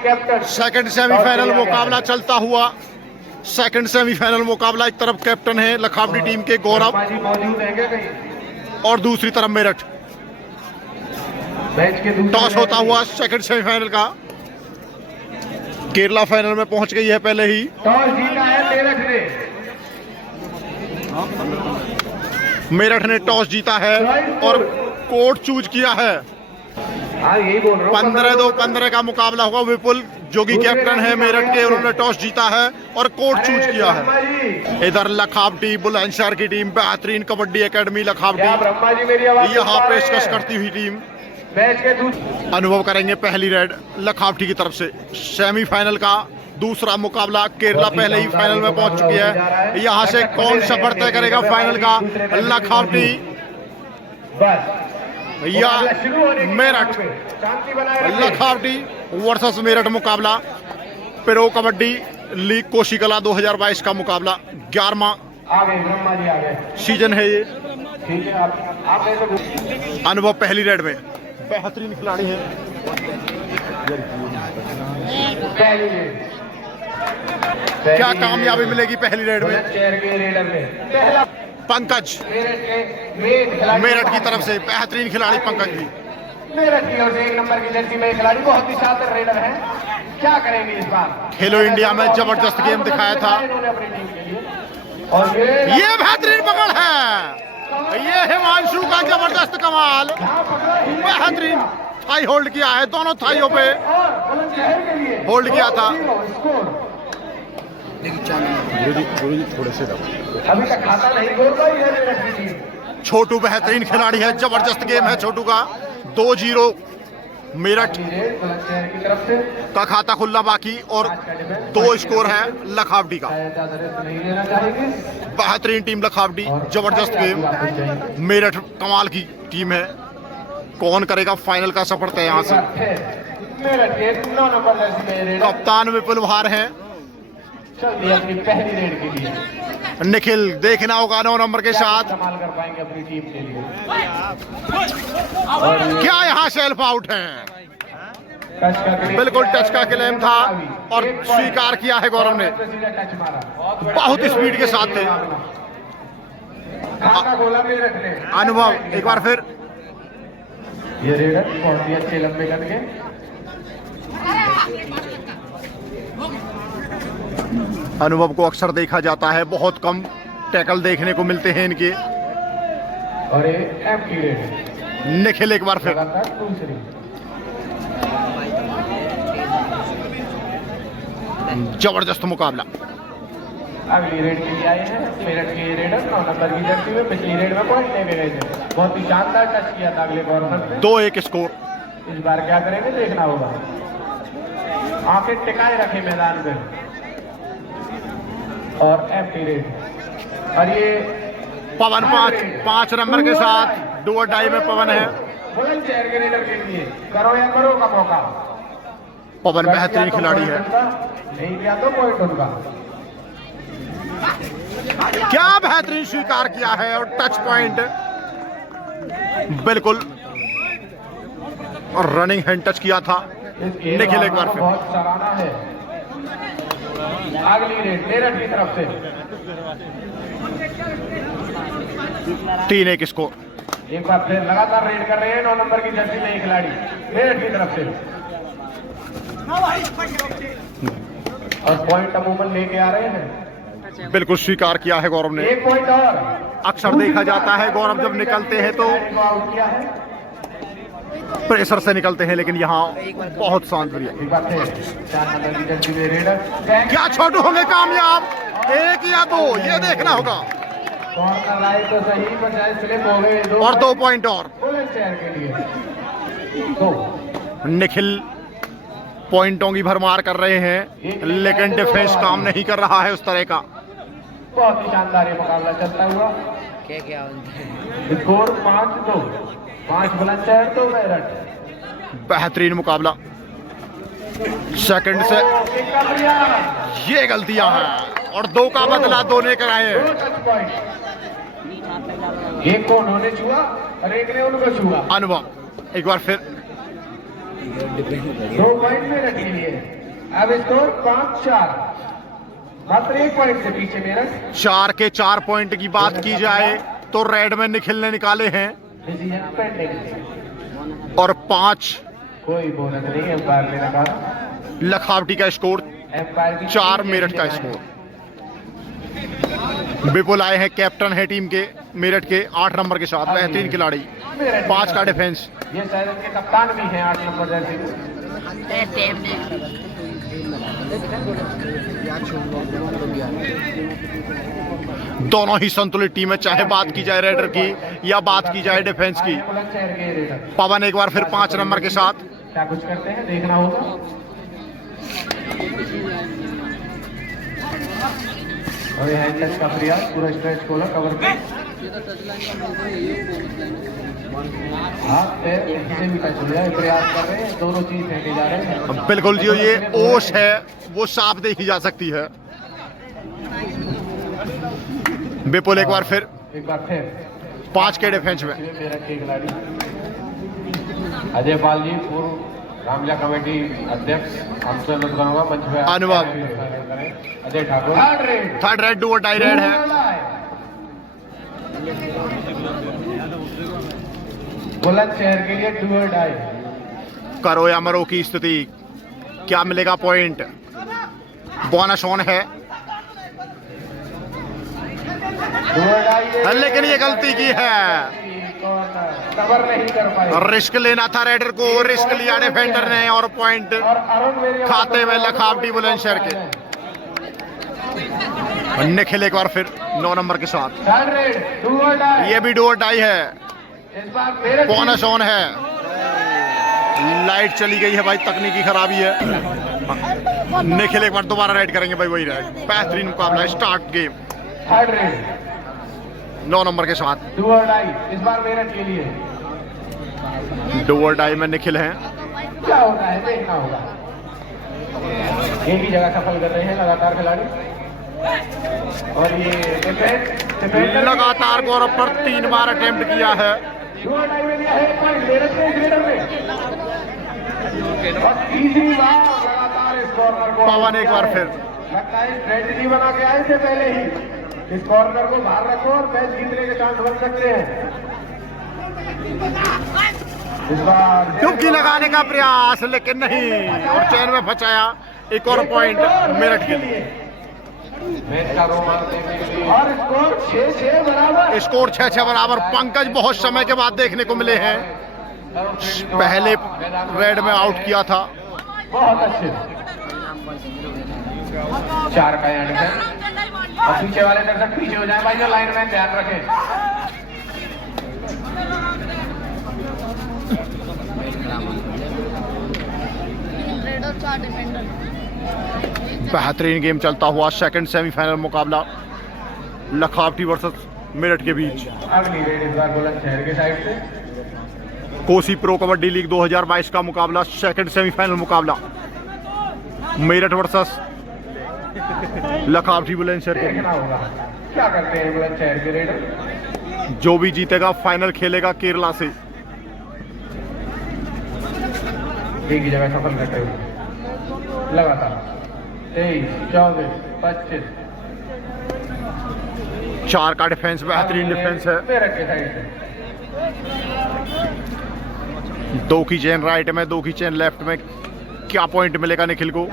Captain. Second semifinal मुकाबला चलता हुआ। सेकंड सेमीफाइनल मुकाबला, एक तरफ कैप्टन है लखावटी टीम के गौरव मौजूद हैं क्या कहीं? और दूसरी तरफ मेरठ। टॉस होता हुआ सेकंड सेमीफाइनल का। केरला फाइनल में पहुंच गई है पहले ही। टॉस जीता है मेरठ ने। मेरठ ने टॉस जीता है और कोर्ट चूज किया है। यही बोल रहा हूं, 15-2-15 का मुकाबला होगा। विपुल जो कि कैप्टन है मेरठ के, उन्होंने टॉस जीता है और कोर्ट चूज किया है। इधर लखावटी बुलंदशहर की टीम, बेहतरीन कबड्डी एकेडमी लखावटी, यहाँ पेशकश करती हुई टीम। अनुभव करेंगे पहली रेड लखावटी की तरफ से। सेमीफाइनल का दूसरा मुकाबला, केरला पहले ही फाइनल में पहुंच चुकी है। यहाँ से कौन सफर तय करेगा फाइनल का, लखावटी या मेरठ। लखावटी वर्सेस मेरठ मुकाबला, प्रो कबड्डी लीग कोशिकला 2022 का मुकाबला। 11वां सीजन है ये। अनुभव पहली रेड में, बेहतरीन खिलाड़ी है। क्या कामयाबी मिलेगी पहली रेड में? पंकज मेरठ की तरफ से बेहतरीन खिलाड़ी पंकज भी। मेरठ की ओर से 1 नंबर की जर्सी में खिलाड़ी, बहुत ही शानदार रेडर है। क्या करेंगे इस बार? खेलो इंडिया में जबरदस्त गेम दिखाया था। और ये बेहतरीन पकड़ है, ये हिमांशु का जबरदस्त कमाल। बेहतरीन थाई होल्ड किया है, दोनों थाइयों पे होल्ड किया था। थोड़े से अभी तक खाता नहीं बोल रहा है। छोटू बेहतरीन खिलाड़ी है, जबरदस्त गेम है छोटू का। 2-0 मेरठ का खाता खुलना बाकी और 2 स्कोर है लखावटी का। बेहतरीन टीम लखावटी, जबरदस्त गेम। मेरठ कमाल की टीम है। कौन करेगा फाइनल का सफर तय यहाँ से? कप्तान विपुल भार है। अपनी पहली रेड के लिए निखिल देखना होगा 9 नंबर के साथ कमाल कर पाएंगे अपनी टीम के लिए। क्या यहाँ सेल्फ आउट है? बिल्कुल टच का क्लेम था और स्वीकार किया है गौरव ने। बहुत स्पीड के साथ थे। अनुभव एक बार फिर। ये रेडर बहुत ही अच्छे लंबे कद के। अनुभव को अक्सर देखा जाता है, बहुत कम टैकल देखने को मिलते हैं इनके। और ये एम्प्टी रेड। निखिल एक बार फिर। जबरदस्त मुकाबला। अगली रेड के लिए आए हैं मेरठ के रेडर, 9 नंबर की जर्सी में। पिछली रेड में पॉइंट ले गए थे, बहुत ही शानदार टच किया था अगले कॉर्नर पे। 2-1 स्कोर। इस बार क्या करेंगे देखना होगा। आंखें टिकाए रखे मैदान में। और एम्प्टी रेड। और ये पवन 5 नंबर के साथ डू और डाई में पवन है। बुलंदशहर के रेडर के लिए करो या करो का मौका। पवन बेहतरीन खिलाड़ी है। नहीं किया तो पॉइंट उनका। क्या बेहतरीन स्वीकार किया है और टच पॉइंट बिल्कुल। और रनिंग हैंड टच किया था निखिल एक बार फिर। बहुत सराहना है। अगली रेड मेरठ की तरफ से 3-1 स्कोर। एक बार फिर लगातार रेड कर रहे हैं 9 नंबर की जर्सी में ये खिलाड़ी मेरठ की तरफ से। और पॉइंट अमूमन लेके आ रहे हैं। बिल्कुल स्वीकार किया है गौरव ने। 1 पॉइंट और। अक्सर देखा जाता है गौरव जब निकलते हैं तो आउट किया है। प्रेशर से निकलते हैं, लेकिन यहाँ बहुत शांत रही। एक बार फिर 4 नंबर की जर्सी में रेडर। क्या छोटू होंगे कामयाब? 1 या 2 ये देखना होगा। कॉर्नर राइट तो सही, बचाए स्लिप हो गए। 2 पॉइंट और बुलंदशहर के लिए 2। निखिल पॉइंटों की भरमार कर रहे हैं, लेकिन डिफेंस काम नहीं कर रहा है उस तरह का। बहुत ही शानदार ये मुकाबला चलता हुआ। क्या स्कोर 5-2। 5 बुलंदशहर 2 मेरठ। बेहतरीन मुकाबला। सेकंड से ये गलतियां हैं और 2 का बदला 2 ने कराए। 2 टच पॉइंट। एक को उन्होंने छुआ और एक ने उनको छुआ। अनुभव एक बार फिर। 2 पॉइंट मेरठ के लिए। अब स्कोर 5-4, मात्र 1 पॉइंट से पीछे मेरठ। 4 के 4 पॉइंट की बात की जाए तो रेड में निखिल ने निकाले हैं डिसीजन पेंडिंग और 5 कोई बोनस नहीं, एम्पायर ने रखा। लखावटी का स्कोर, एम्पायर 4 मेरठ का स्कोर। विपुल आए हैं, कैप्टन है टीम के मेरठ के 8 नंबर के साथ, बेहतरीन खिलाड़ी, 5 का डिफेंस। ये शायद उनके कप्तान भी हैं 8 नंबर जर्सी। दोनों ही संतुलित टीम है, चाहे बात की जाए रेडर की या बात की जाए डिफेंस की। बुलंदशहर के रेडर पवन एक बार फिर 5 नंबर के साथ। क्या कुछ करते हैं देखना होगा। और हैंड टच का प्रयास, पूरा स्ट्रेच खोला, कवर पे हाथ पैर किसी भी टच हो जाए, प्रयास कर रहे हैं, दोनों चीज फेंके जा रहे हैं। बिल्कुल जी, ये ओश है वो साफ देखी जा सकती है। विपुल एक बार फिर 5 के डिफेंस में। मेरठ के खिलाड़ी अजय पाल जी, पूर्व रामलीला कमेटी अध्यक्ष, हमसे अनुरोध करूंगा मंच पे अनुभव। Ajay Thakur. Third red, do और डाई रेड है। बुलंदशहर के लिए डू और डाई। करो या मरो की स्थिति, क्या मिलेगा पॉइंट? बोनस ऑन है, लेकिन ये गलती की है, कवर नहीं कर पाए। रिस्क लेना था रेडर को, रिस्क लिया डिफेंडर ने और पॉइंट खाते में लखावटी बुलंदशहर के। निखिल एक बार फिर 9 नंबर के साथ। ये भी डू और डाई है, बोनस ऑन है। लाइट चली गई है भाई, तकनीकी खराबी है। निखिल एक बार दोबारा राइड करेंगे भाई, वही राइड। बेहतरीन मुकाबला, स्टार्ट गेम। 9 नंबर के साथ डू और डाई इस बार मेरठ के लिए। डू और डाई में निखिल हैं। क्या होता है देखना होगा। एक ही जगह सफल कर रहे हैं लगातार खिलाड़ी। और ये लगातार गौरव पर 3 बार अटेम्प्ट किया है। डू और डाई में लिया है पॉइंट मेरठ के ग्रेडर में। और तीसरी बार लगातार इस कॉर्नर को पवन एक बार फिर। लगता है स्ट्रेटजी बना के आए थे पहले ही, इस कॉर्नर को बाहर रखो और मैच जीतने के चांस बन सकते हैं। इस बार डुबकी लगाने का प्रयास, लेकिन नहीं, और चैन में फंसाया। एक और पॉइंट मेरठ के लिए। मैच का रोमांच देखने के लिए। और स्कोर 6-6 बराबर। स्कोर 6-6 बराबर। पंकज बहुत समय के बाद देखने को मिले हैं, पहले रेड में आउट किया था। बहुत अच्छे 4 का एंड है। और पीछे वाले दर्शक पीछे हो जाए भाई, जो लाइन में ध्यान रखें। बेहतरीन गेम चलता हुआ सेकंड सेमीफाइनल मुकाबला लखावटी वर्सेस मेरठ के बीच। अगली रेड इस बार बुलंदशहर के साइड से। कोसी प्रो कबड्डी लीग 2022 का मुकाबला, सेकंड सेमीफाइनल मुकाबला मेरठ वर्सेस लखावटी बुलंदशहर के। देखना होगा क्या करते हैं बुलंदशहर के रेडर। जो भी जीतेगा फाइनल खेलेगा केरला से। एक ही जगह सफल करते हुए लगातार 23, 24, 25। 4 का डिफेंस, बेहतरीन डिफेंस है। मेरठ के साइड से 2 की चेन राइट में, 2 की चेन लेफ्ट में। क्या पॉइंट मिलेगा निखिल को?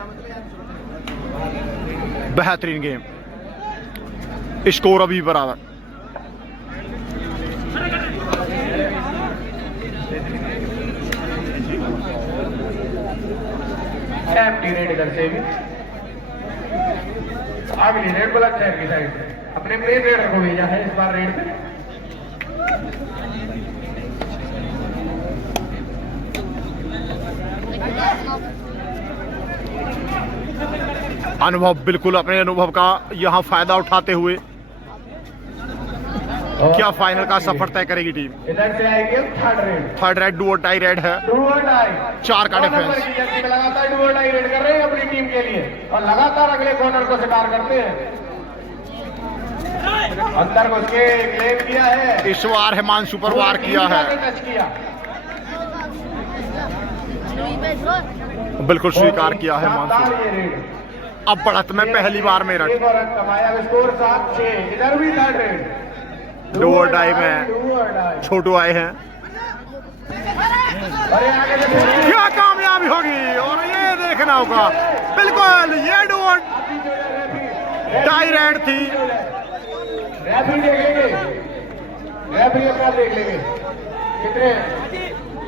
बेहतरीन गेम, स्कोर अभी बराबर। एम्प्टी रेड इधर से भी। अगली रेड बुलंदशहर की साइड से अपने मेन रेडर को भेजा है इस बार रेड पे। अनुभव बिल्कुल अपने अनुभव का यहां फायदा उठाते हुए क्या फाइनल का सफर तय करेगी टीम। इधर से आएगी थर्ड रेड, डू और डाई रेड है। 4 का डिफेंस। लगातार डू और डाई रेड कर रहे हैं अपनी टीम के लिए और लगातार अगले कॉर्नर को शिकार करते हैं। अंदर को उसके क्लेम किया है, इस बार हिमांशु पर वार किया है। टच किया। बिल्कुल स्वीकार किया है मानसून। शानदार ये रेड। अब बढ़त में पहली बार मेरठ एक और रन कमाया, स्कोर 7-6। इधर भी थर्ड रेड। डू और डाई में छोटू आए हैं। अरे आगे से क्या कामयाबी होगी और ये देखना होगा। बिल्कुल ये डू और डाई रेड थी। रेफरी देख लेंगे, रेफरी अपना देख लेंगे कितने हैं।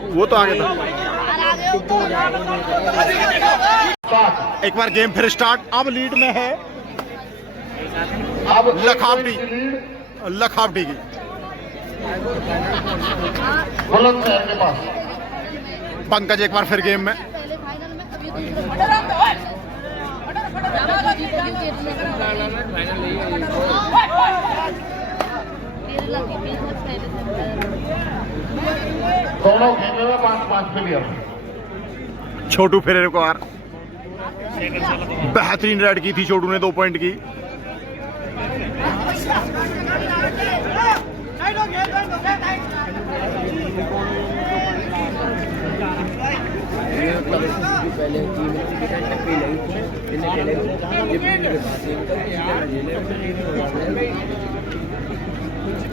वो तो आगे था। एक बार गेम फिर स्टार्ट। अब लीड में है अब लखावटी की बुलंदशहर के पास। पंकज एक बार फिर गेम में। दोनों खेमे में 5-5 प्लेयर। छोटू फिर एक बार बेहतरीन रेड की थी छोटू ने 2 पॉइंट की।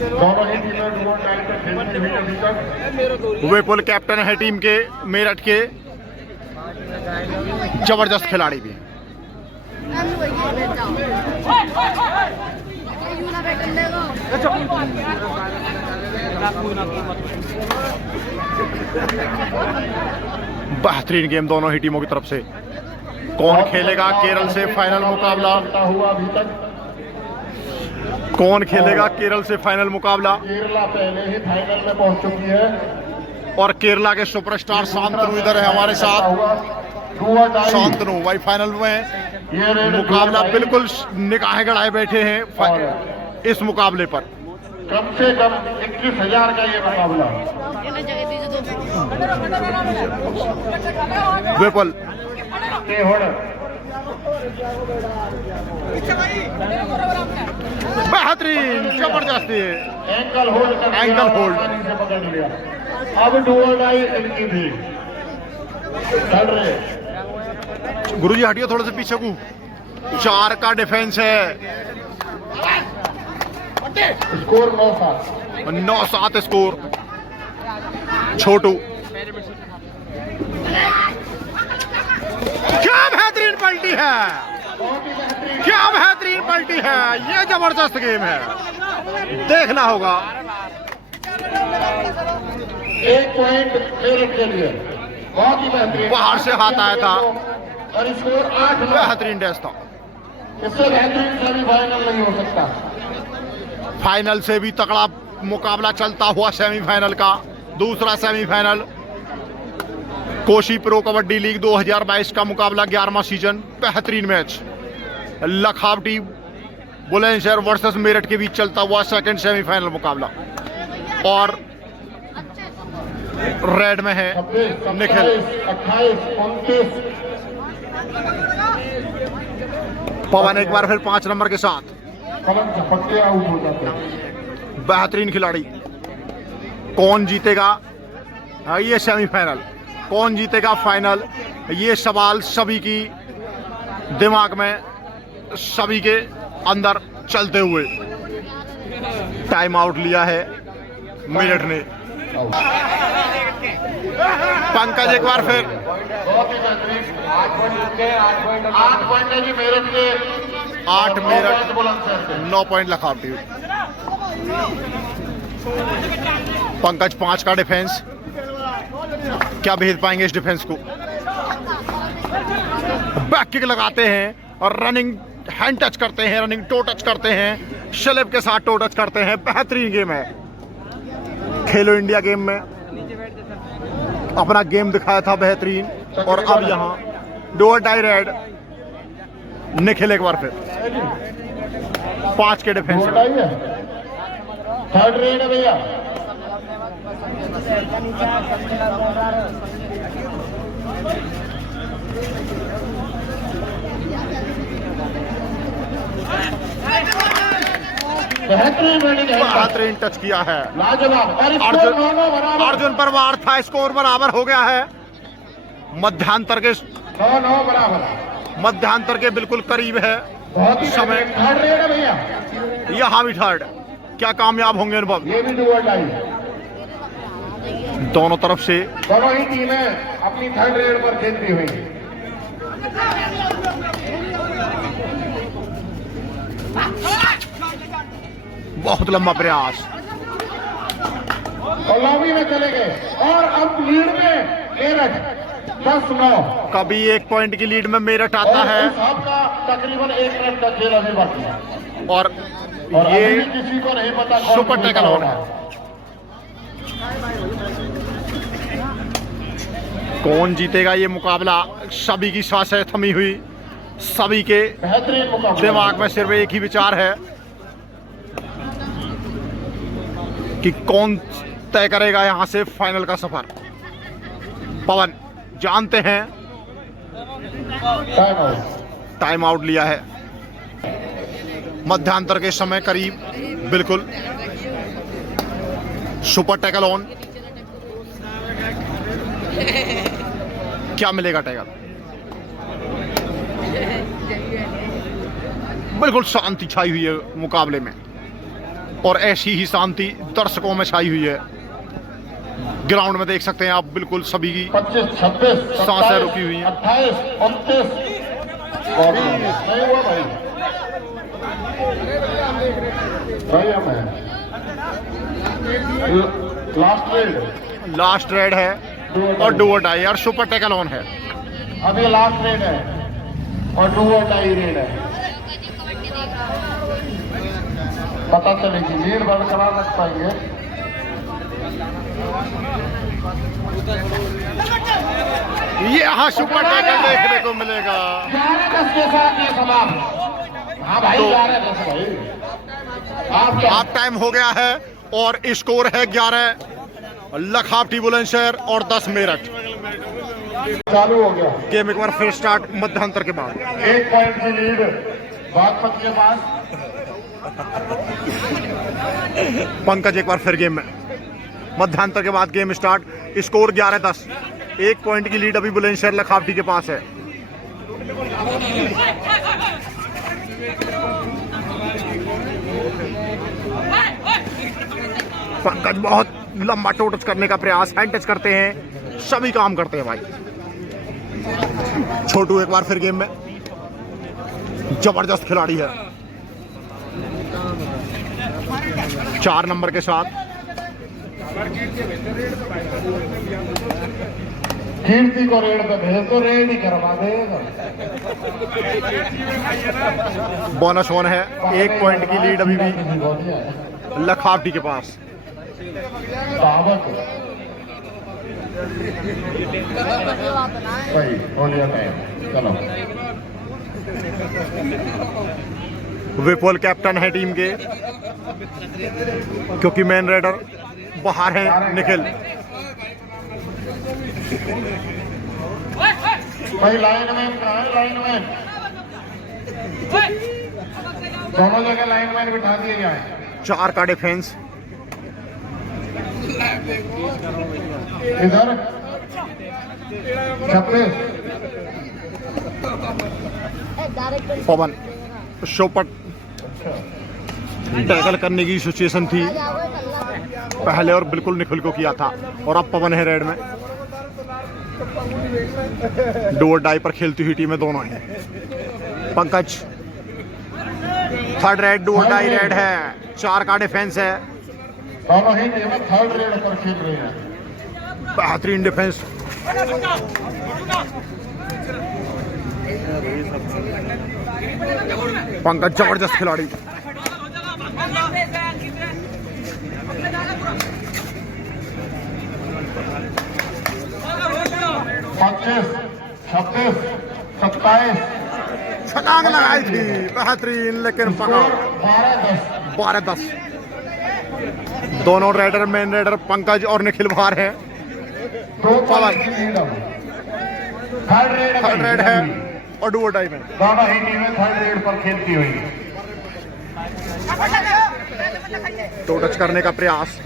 दोनों ही टीमें डू और डाई पे खेलती हुई अभी तक। विपुल कैप्टन है टीम के मेरठ के। जबरदस्त खिलाड़ी भी हैं। बेहतरीन गेम दोनों ही टीमों की तरफ से। कौन खेलेगा केरल से फाइनल मुकाबला? हुआ अभी तक कौन खेलेगा केरल से फाइनल मुकाबला? केरला पहले ही फाइनल में पहुंच चुकी है और केरला के सुपरस्टार शांतनु इधर है हमारे साथ। डू और डाई। शांतनु भाई फाइनल में ये रेड मुकाबला बिल्कुल निगाहें गड़ाए बैठे हैं इस मुकाबले पर। कम से कम 21,000 का ये मुकाबला। विपुल बेहतरीन जबरदस्त एंकल होल्ड कर एंकल लिया, होल्ड। आसानी से पकड़ लिया। अब डू और डाई इनकी भी चल रहे। गुरुजी हटियो थोड़ा सा पीछे को। 4 का डिफेंस है। स्कोर 9-7। 9-7 स्कोर। छोटू क्या बेहतरीन पलटी है, क्या बेहतरीन पलटी है। ये जबरदस्त गेम है, देखना होगा। 1 पॉइंट मेरठ के लिए। बहुत ही बेहतरीन। बाहर से हाथ आया था और स्कोर 8। बेहतरीन डैश था। इससे बेहतरीन सेमीफाइनल नहीं हो सकता। फाइनल से भी तगड़ा मुकाबला चलता हुआ सेमीफाइनल का दूसरा semifinal Koshi pro kabaddi league 2022 का मुकाबला 11वां सीजन। बेहतरीन मैच लखावटी बुलंदशहर वर्सेस मेरठ के बीच चलता हुआ सेकंड सेमीफाइनल मुकाबला। और रेड में है 26, निखिल। 28, 29। पवन एक बार फिर 5 नंबर के साथ। कलम झपकते आउट हो जाते हैं। बेहतरीन खिलाड़ी। कौन जीतेगा ये सेमीफाइनल, कौन जीतेगा फाइनल, ये सवाल सभी की दिमाग में, सभी के अंदर चलते हुए। टाइम आउट लिया है मेरठ ने। पंकज एक बार फिर। बहुत ही बेहतरीन। 8 पॉइंट है जी मेरठ के। 8 मेरठ, बुलंदशहर के। 9 पॉइंट लखावटी। पंकज 5 का डिफेंस। क्या भेज पाएंगे इस डिफेंस को? बैक किक लगाते हैं और रनिंग हैंड टच करते हैं, रनिंग टो टच करते हैं, शलेब के साथ टो टच करते हैं। बेहतरीन गेम है। खेलो इंडिया गेम में अपना गेम दिखाया था बेहतरीन। और अब यहाँ डू और डाई रेड। निखिल एक बार फिर 5 के डिफेंस में। थर्ड रेड है भैया। बेहतरीन टच किया है। लाजवाब। और स्कोर दोनों बराबर। अर्जुन पर वार था, स्कोर बराबर हो गया है। मध्यांतर के 9-9 बराबर। मध्यांतर के बिल्कुल करीब है बहुत ही समय। थर्ड रेड है भैया। यहाँ भी थर्ड। क्या कामयाब होंगे अनुभव? ये भी डू और डाई। दोनों तरफ से दोनों ही टीमें अपनी थर्ड रेड पर खेलती हुई। बहुत लंबा प्रयास और लॉबी में चले गए और अब लीड में मेरठ 10-9। कभी 1 पॉइंट की लीड में मेरठ आता है आपका तकरीबन 1 रन का खेल अभी बाकी है और ये ये किसी को नहीं पता सुपर टैकल हो रहा है। कौन जीतेगा ये मुकाबला? सभी की सांसें थमी हुई, सभी के बेहतरीन मुकाबला। दिमाग में सिर्फ एक ही विचार है कि कौन तय करेगा यहां से फाइनल का सफर। पवन जानते हैं टाइम आउट लिया है। मध्यांतर के समय करीब बिल्कुल। Super tackle on. क्या मिलेगा टैकल? बिल्कुल शांति छाई हुई है मुकाबले में और ऐसी ही शांति दर्शकों में छाई हुई है। ग्राउंड में देख सकते हैं आप बिल्कुल सभी की 25-26 सांसें रुकी हुई हैं। 28-29 नहीं हुआ भाई। लास्ट रेड है और डू और डाई और सुपर टैकल ऑन है। अभी लास्ट रेड है और डू और डाई रेड है। पता चलेगी लीड बरकरार रख पाएंगे। यहाँ सुपर टैकल देखने को मिलेगा। 11-10 के साथ ये समाप्त। हाँ भाई 11-10 भाई। हाफ टाइम हो गया है और स्कोर है 11 लखावटी बुलंदशहर और 10 मेरठ। चालू हो गया गेम एक बार फिर स्टार्ट मध्यांतर के बाद। 1 पॉइंट की लीड बागपत के पास। पंकज एक बार फिर गेम में। मध्यांतर के बाद गेम स्टार्ट। स्कोर 11-10। 1 पॉइंट की लीड अभी बुलंदशहर लखावटी के पास है। पंकज बहुत लंबा टो टच करने का प्रयास, हैंड टच करते हैं, सभी काम करते हैं भाई। छोटू एक बार फिर गेम में। जबरदस्त खिलाड़ी है। 4 नंबर के साथ कीर्ति को रेड पे भेज तो रेड ही करवा देगा। बोनस वन है। 1 पॉइंट की लीड अभी भी लखावटी के पास। सही हो लिया चलो। विपुल कैप्टन है टीम के क्योंकि मेन रेडर बाहर है निखिल। भाई लाइनमैन कहाँ है? लाइनमैन दोनों जगह लाइनमैन बिठा दिए जाए। 4 का डिफेंस। इधर 26 पवन शोपट टैकल करने की सिचुएशन थी पहले और बिल्कुल निखिल को किया था और अब पवन है रेड में। डू और डाई पर खेलती हुई टीमें दोनों हैं। पंकज थर्ड रेड, डू और डाई रेड है। 4 का डिफेंस है। दोनों ही टीमें थर्ड रेड पर खेल रही हैं। बेहतरीन डिफेंस। पंकज जबरदस्त खिलाड़ी। पच्चीस 26 27 छलांग लगाई थी बेहतरीन, लेकिन पकड़ 12-10। दोनों रेडर मेन रेडर पंकज और निखिल बाहर है। पवन थर्ड रेड है और डू और डाई में दोनों ही टीमें थर्ड रेड पर खेलती हुई। टो टच करने का प्रयास।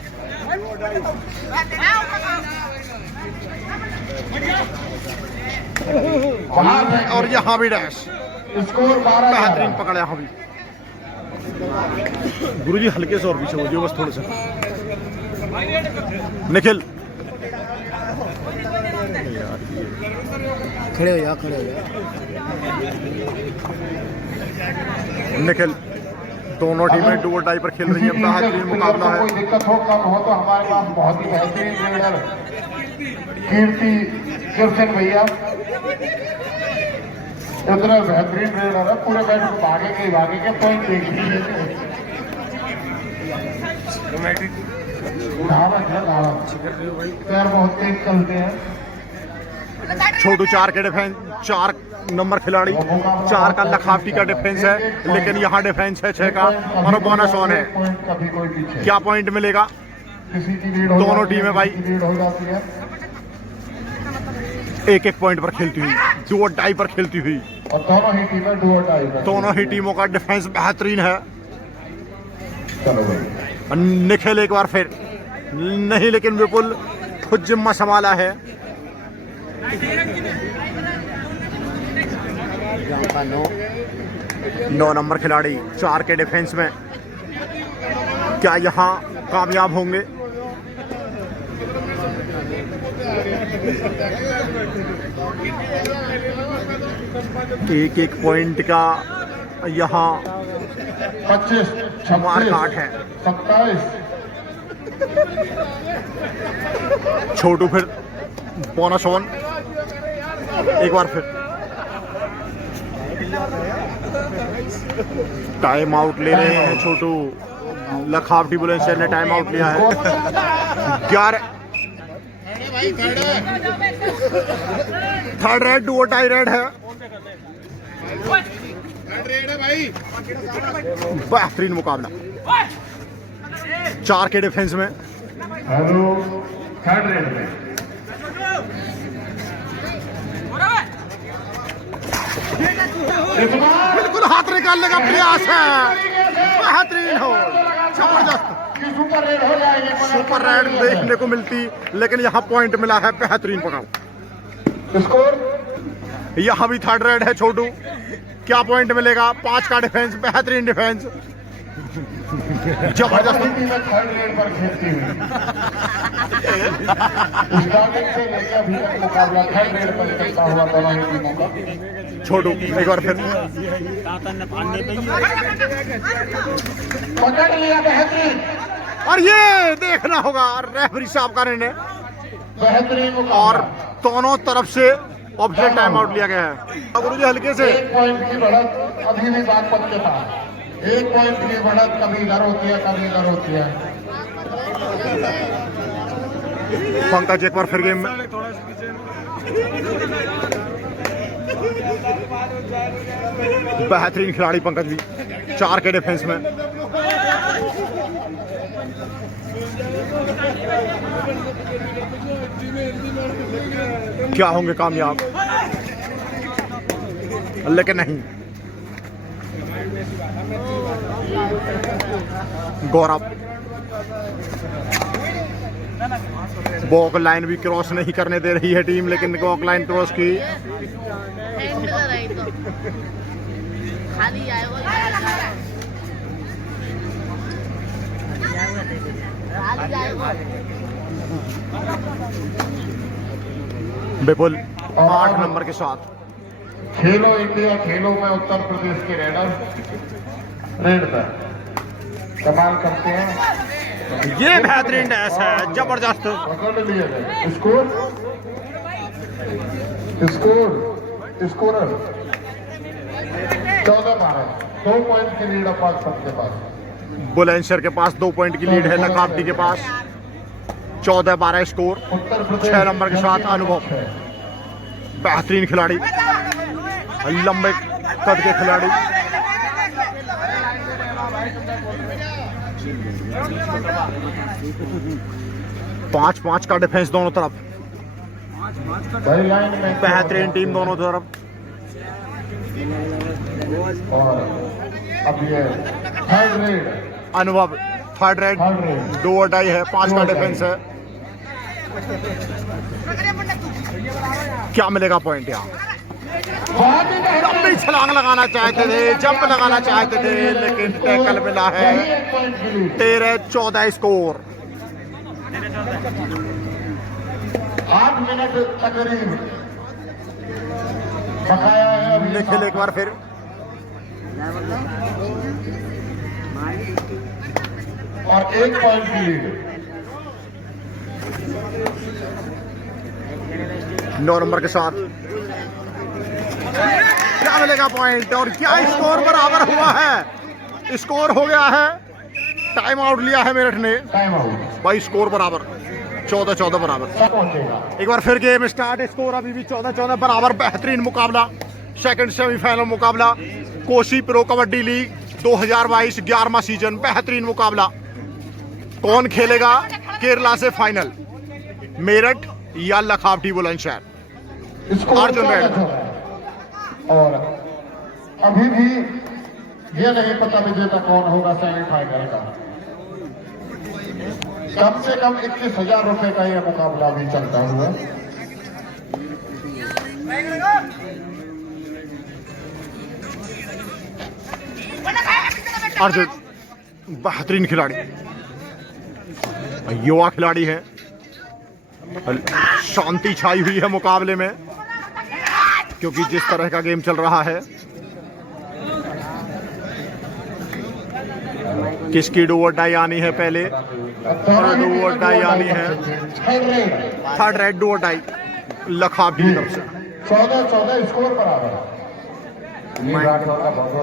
और यहाँ भी डैश, स्कोर 12 बेहतरीन पकड़ यहाँ भी। गुरुजी हल्के से और पीछे हो जाओ बस थोड़े से। निखिल खड़े हो जा, खड़े हो जा। निखिल, दोनों टीमें डू और डाई पर खेल रही हैं। बेहतरीन मुकाबला है। कोई दिक्कत हो कम हो तो हमारे पास बहुत ही बेहतरीन रेडर कीर्ति कृष्ण भैया, इतना बेहतरीन रेडर है, पूरे मैच में भागे के पॉइंट देख लीजिए। धावक है, धावक पैर बहुत तेज चलते हैं। छोटू 4 के डिफेंस, 4 नंबर खिलाड़ी, 4 का लखावटी का डिफेंस है, लेकिन यहाँ डिफेंस है 6 का और बोनस ऑन है। कभी कोई पीछे क्या पॉइंट मिलेगा? किसी की लीड दोनों टीमें भाई लीड हो जाती है। एक पॉइंट पर खेलती हुई, डू और डाई पर खेलती हुई। और दोनों ही टीमें डू और डाई पर। दोनों ही टीमों का डिफेंस बेहतरीन है। चलो भाई, निखिल एक बार फिर नहीं, लेकिन विपुल खुद जिम्मा संभाला है। का 9 नंबर खिलाड़ी 4 के डिफेंस में, क्या यहाँ कामयाब होंगे? एक पॉइंट का यहाँ 25, मार काट है। 27। छोटू फिर बोनस ऑन, एक बार फिर टाइम आउट ले रहे हैं छोटू। लखावटी बुलंदशहर ने टाइम आउट लिया है। 11 थर्ड रेड, डू और डाई रेड है। बेहतरीन मुकाबला 4 के डिफेंस में। हेलो, थर्ड रेड में बिल्कुल हाथ निकालने का प्रयास है। बेहतरीन हो, जबरदस्त सुपर रेड हो जाएगी। सुपर रेड देखने को मिलती, लेकिन यहाँ पॉइंट मिला है। बेहतरीन पकड़। स्कोर यहाँ भी थर्ड रेड है छोटू, क्या पॉइंट मिलेगा? 5 का डिफेंस, बेहतरीन डिफेंस, जबरदस्त। थर्ड रेड पर खेलती हुई स्टार्टिंग से लेकर अभी तक मुकाबला थर्ड रेड पर खेलता हुआ दोनों ही टीमों का। छोटू एक बार फिर पकड़ लिया, बेहतरीन और ये देखना होगा रेफरी साहब का निर्णय। बेहतरीन और दोनों तरफ से ऑफिशियल टाइम आउट लिया गया है। गुरुजी हल्के से 1 पॉइंट की बढ़त अभी भी बागपत के पास। 1 पॉइंट की बढ़त कभी इधर होती है, कभी इधर होती है। पंकज एक बार फिर गेम में। बेहतरीन खिलाड़ी पंकज भी 4 के डिफेंस में। क्या होंगे कामयाब? लेकिन नहीं, गौरव वॉक लाइन भी क्रॉस नहीं करने दे रही है टीम, लेकिन वॉक लाइन क्रॉस की। खाली विपुल 8 नंबर के साथ। खेलो इंडिया खेलो में उत्तर प्रदेश के रेडर रेड पर कमाल करते हैं। ये बेहतरीन डैश है, जबरदस्त। पकड़ लिए गए। स्कोर स्कोर स्कोरर 14-12, 2 पॉइंट की लीड अपास सबके पास। बुलंदशहर के पास 2 पॉइंट की लीड है, लखावटी के पास 14-12 स्कोर। उत्तर प्रदेश 6 नंबर के साथ अनुभव, बेहतरीन खिलाड़ी, लंबे कद के खिलाड़ी। 5-5 का डिफेंस दोनों तरफ। भाई लाइन में बेहतरीन टीम दोनों तरफ। और अब ये थर्ड रेड, अनुभव थर्ड रेड, 2 और डाई है, 5 का डिफेंस है। क्या मिलेगा पॉइंट यहाँ? लंबी छलांग लगाना चाहते थे, जंप लगाना चाहते थे, लेकिन टैकल मिला है। 13-14 स्कोर। 8 मिनट तकरीब बकाया है अभी। निखिल एक बार फिर और 1 पॉइंट की लीड। 9 नंबर के साथ क्या मिलेगा पॉइंट? और क्या स्कोर बराबर हुआ है? स्कोर हो गया है, टाइम आउट लिया है मेरठ ने टाइम आउट भाई। स्कोर बराबर 14-14 बराबर। पहुंचेगा। एक बार फिर गेम स्टार्ट। स्कोर अभी भी 14-14 बराबर। बेहतरीन मुकाबला, सेकंड सेमीफाइनल मुकाबला, कोसी प्रो कबड्डी लीग 2022 11वां सीजन। बेहतरीन मुकाबला। कौन खेलेगा केरला से फाइनल, मेरठ या लखावटी बुलंदशहर? अर्जुन रेड। और अभी भी ये नहीं पता विजेता कौन होगा सेमीफाइनल का। कम से कम 21,000 रुपए का यह मुकाबला भी चलता हुआ। अर्जुन बेहतरीन खिलाड़ी, युवा खिलाड़ी है। शांति छाई हुई है मुकाबले में, क्योंकि जिस तरह का गेम चल रहा है। किसकी डू और डाई आनी है पहले? डू और डाई आनी है। थर्ड रेड डू और डाई लखावटी की तरफ से। 14-14 स्कोर बराबर।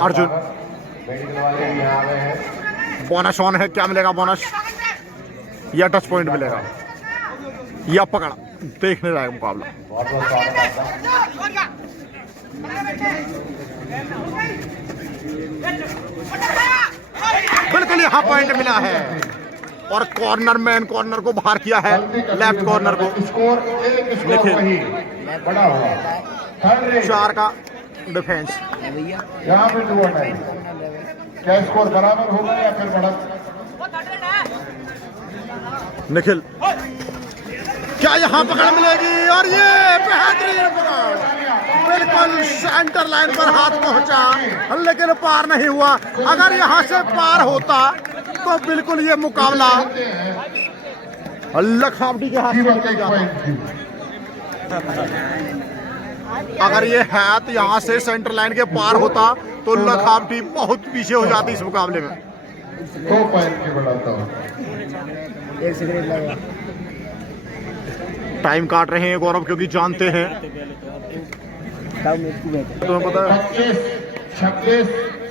अर्जुन बोनस ऑन है, क्या मिलेगा बोनस? या टच पॉइंट मिलेगा या पकड़ा? देखने लायक मुकाबला। बिल्कुल यहाँ पॉइंट मिला है। और कॉर्नर मैन कॉर्नर को बाहर किया है, लेफ्ट कॉर्नर को। स्कोर निखिल बड़ा हुआ। थर्ड रेड 4 का डिफेंस। यहाँ पे 2 है। क्या स्कोर बराबर होगा या फिर बढ़त? निखिल क्या यहाँ पकड़ मिलेगी? और ये बेहतरीन पकड़, बिल्कुल सेंटर लाइन पर हाथ पहुंचा, लेकिन पार नहीं हुआ। अगर यहाँ से पार होता तो बिल्कुल ये मुकाबला लखावटी के हाथ में निकल जाता। अगर ये हाथ यहाँ से सेंटर लाइन के पार होता तो लखावटी बहुत पीछे हो जाती इस मुकाबले में। 2 पॉइंट की बढ़ाता हूँ। टाइम काट रहे हैं गौरव, क्योंकि जानते हैं तुम्हें पता है 25, 26,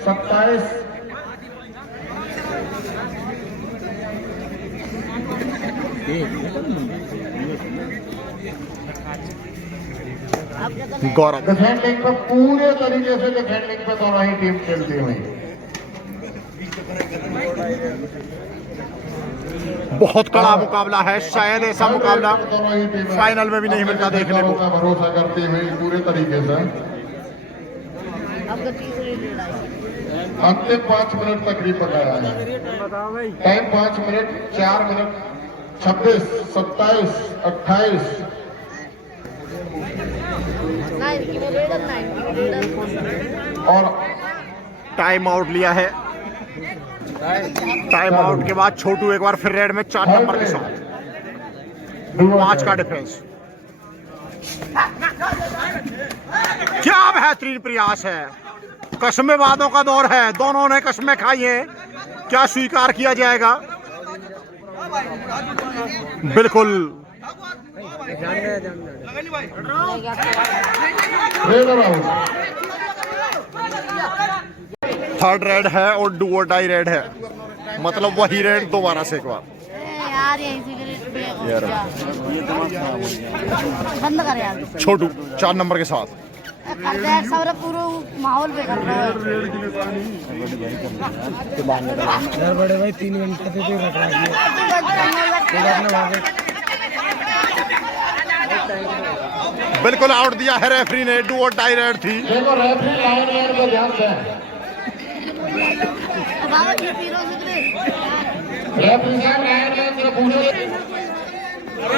27। गौरव डिफेंडिंग पे पूरे तरीके से डिफेंडिंग पे दोनों ही टीम खेलती हुई। बहुत कड़ा मुकाबला है। शायद ऐसा मुकाबला दोनों ही टीमें फाइनल में भी नहीं मिलता देखने को। का भरोसा करते हुए पूरे तरीके से। अंतिम 5 मिनट तकरीब बकाया है। Time 5 minute, 4 minute, 26, 27, 28। और टाइम आउट लिया है। टाइम आउट के बाद छोटू एक बार फिर रेड में 4 नंबर के साथ 5 का डिफेंस। क्या बेहतरीन प्रयास है। कस्में वादों का दौर है, दोनों ने कस्में खाई हैं। क्या स्वीकार किया जाएगा? बिल्कुल थर्ड रेड है और डू और डाई रेड है, मतलब वही रेड दोबारा से एक बार। यार ये सिगरेट बंद कर यार। छोटू 4 नंबर के साथ कर दे यार, सारा पूरा माहौल पे कर रहा है यार। बड़े भाई 3 घंटे से तो रख रहा है। बिल्कुल आउट दिया है रेफरी ने। डू और डाई रेड थी। देखो रेफरी लाइन यार पे ध्यान दें। बाबा की पीरो सिगरेट रेफरी साहब लाइन पे पूरे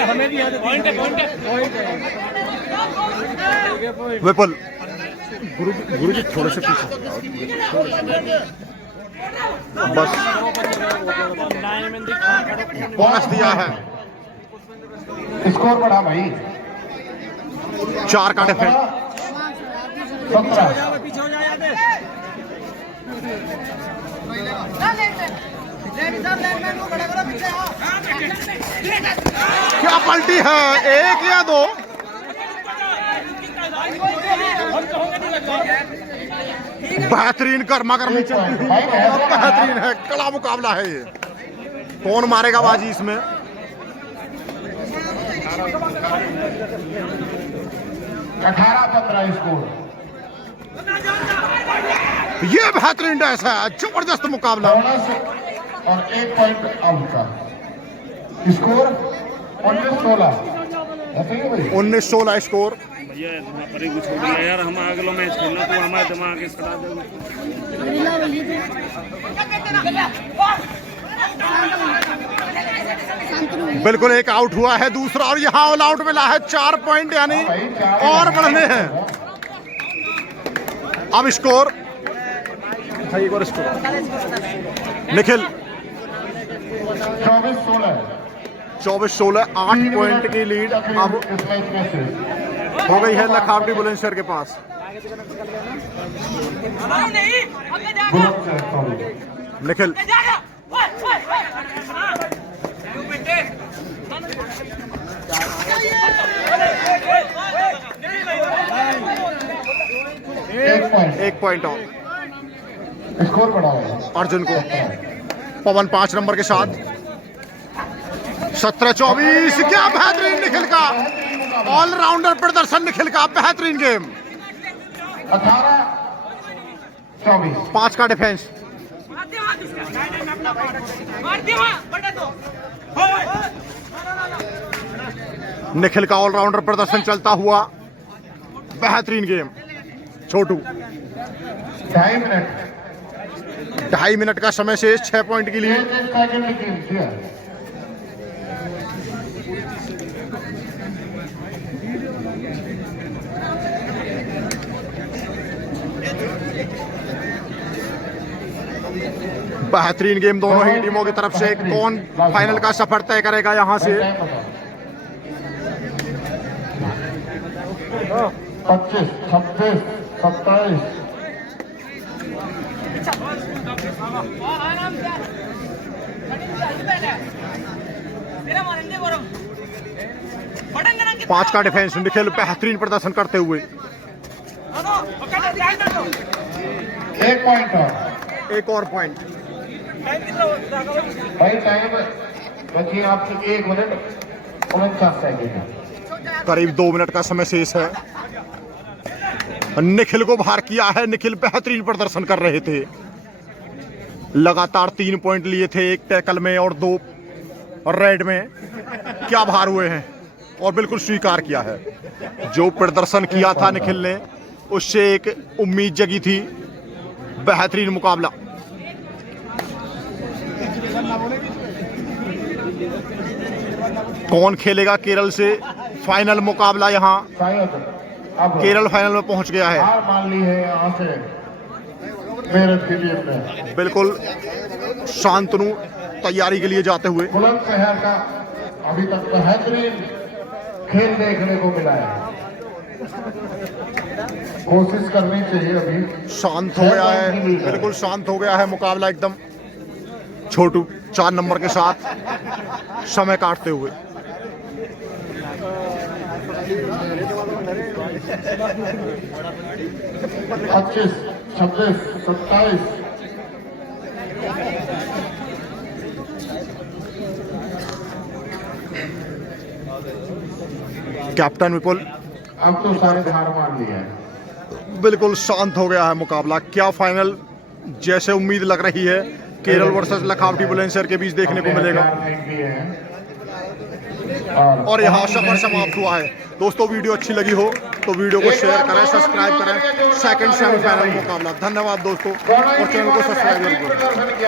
हमें भी याद है। पॉइंट है विपुल गुरु जी थोड़े से पीछे बस बोनस दिया है। स्कोर बढ़ा भाई 4 का डिफेंस। 17। क्या पलटी है, 1 या 2? बेहतरीन गर्मा गर्मी चलती हुई बेहतरीन है, कड़ा मुकाबला है ये। कौन मारेगा बाजी इसमें? 18-15 स्कोर। ये बेहतरीन डैश है, जबरदस्त मुकाबला। बोनस और 1 पॉइंट आउट का स्कोर 19-16। ऐसे ही भाई 19-16 स्कोर। भैया पर ही कुछ हो गया यार, हम अगला मैच खेलना तो हमारे दिमाग के सड़ा दो। बिल्कुल एक आउट हुआ है दूसरा, और यहाँ ऑल आउट मिला है 4 पॉइंट, यानी और बढ़ने हैं। अब स्कोर निखिल 24-16 8 पॉइंट की लीड अब हो गई है लखावटी बुलंदशहर के पास। निखिल एक पॉइंट और स्कोर बढ़ा है अर्जुन को। पवन 5 नंबर के साथ 17-24। क्या बेहतरीन निखिल का ऑलराउंडर प्रदर्शन, निखिल का बेहतरीन गेम। 18-24 5 का डिफेंस। निखिल का ऑलराउंडर प्रदर्शन चलता हुआ बेहतरीन गेम। छोटू 2.5 मिनट का समय शेष, 6 पॉइंट की लीड। बेहतरीन गेम दोनों ही टीमों की तरफ से। कौन फाइनल का सफर तय करेगा यहां से? 25, 26, 27। पांच का डिफेंस, निखिल बेहतरीन प्रदर्शन करते हुए। 1 पॉइंट और एक और पॉइंट। भाई टाइम बची आपकी 1 मिनट 49 सेकंड। करीब 2 मिनट का समय शेष है। निखिल को बाहर किया है। निखिल बेहतरीन प्रदर्शन कर रहे थे, लगातार 3 पॉइंट लिए थे, 1 टैकल में और 2 रेड में। क्या बाहर हुए हैं और बिल्कुल स्वीकार किया है। जो प्रदर्शन किया था निखिल ने, उससे एक उम्मीद जगी थी। बेहतरीन मुकाबला। कौन खेलेगा केरल से फाइनल मुकाबला? यहाँ अब केरल फाइनल में पहुंच गया है। हार मान ली है यहाँ से मेरठ की टीम ने। बिल्कुल शांतनु तैयारी के लिए जाते हुए। बुलंदशहर का अभी तक बेहतरीन खेल देखने को मिला है। कोशिश करनी चाहिए। अभी शांत हो गया है, बिल्कुल शांत हो गया है मुकाबला एकदम। छोटू 4 नंबर के साथ समय काटते हुए। पच्चीस, 26, 27। कैप्टन विपुल अब तो सारे हार मान लिया है। बिल्कुल शांत हो गया है मुकाबला। क्या फाइनल जैसे उम्मीद लग रही है केरल वर्सेस लखावटी बुलंदशहर के बीच देखने को मिलेगा। और यहाँ सफर समाप्त हुआ है। दोस्तों वीडियो अच्छी लगी हो तो वीडियो को शेयर करें, सब्सक्राइब करें। सेकंड सेमीफाइनल मुकाबला। धन्यवाद दोस्तों, और चैनल को सब्सक्राइब जरूर करें।